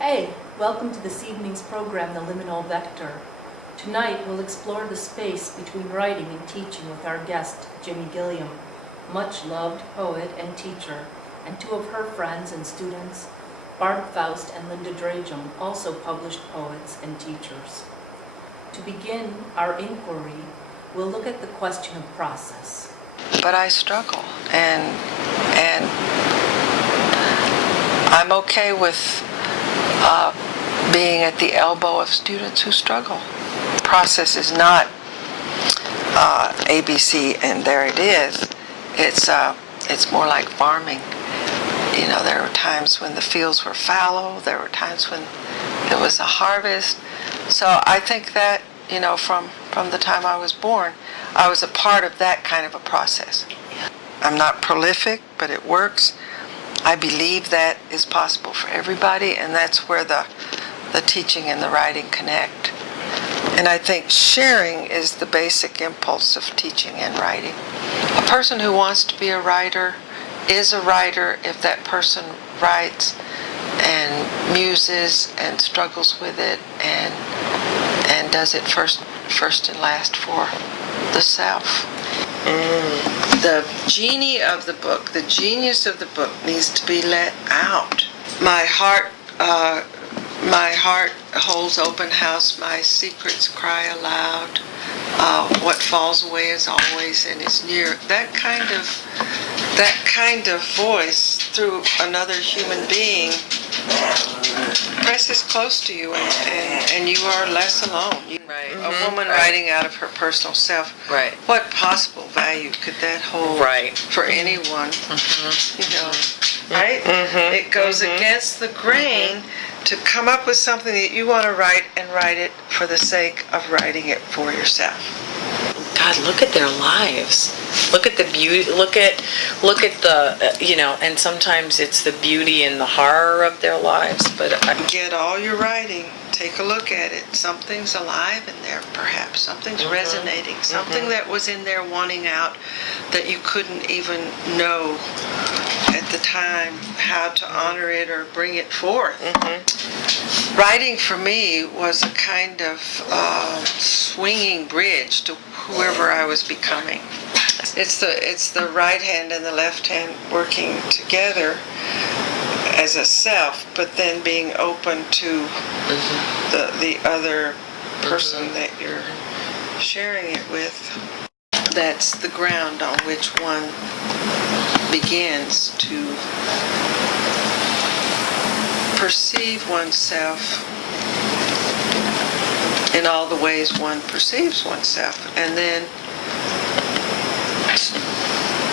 Hey, welcome to this evening's program, The Liminal Vector. Tonight we'll explore the space between writing and teaching with our guest, Jimmie Gilliam, much loved poet and teacher, and two of her friends and students, Barb Faust and Linda Drajum, also published poets and teachers. To begin our inquiry, we'll look at the question of process. But I struggle, and I'm okay with being at the elbow of students who struggle. Process is not ABC and there it is. It's more like farming. You know, there were times when the fields were fallow. There were times when there was a harvest. So I think that, you know, from the time I was born, I was a part of that kind of a process. I'm not prolific, but it works. I believe that is possible for everybody, and that's where the teaching and the writing connect. And I think sharing is the basic impulse of teaching and writing. A person who wants to be a writer is a writer if that person writes and muses and struggles with it and does it first and last for the self. The genie of the book, the genius of the book needs to be let out. My heart holds open house, my secrets cry aloud. What falls away is always and is near. That kind of voice through another human being presses close to you, and you are less alone. Right. A woman writing out of her personal self. Right. What possible value could that hold for anyone? You know, right? It goes against the grain to come up with something that you want to write and write it for the sake of writing it for yourself. God, look at their lives. Look at the beauty. Look at the and sometimes it's the beauty and the horror of their lives. But Get all your writing. Take a look at it. Something's alive in there, perhaps. Something's resonating. Something that was in there wanting out that you couldn't even know at the time how to honor it or bring it forth. Writing for me was a kind of swinging bridge to whoever I was becoming. It's the right hand and the left hand working together as a self, but then being open to the other person that you're sharing it with. That's the ground on which one begins to perceive oneself in all the ways one perceives oneself, and then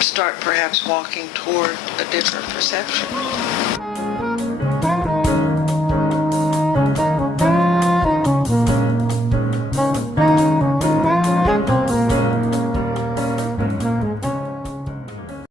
start perhaps walking toward a different perception.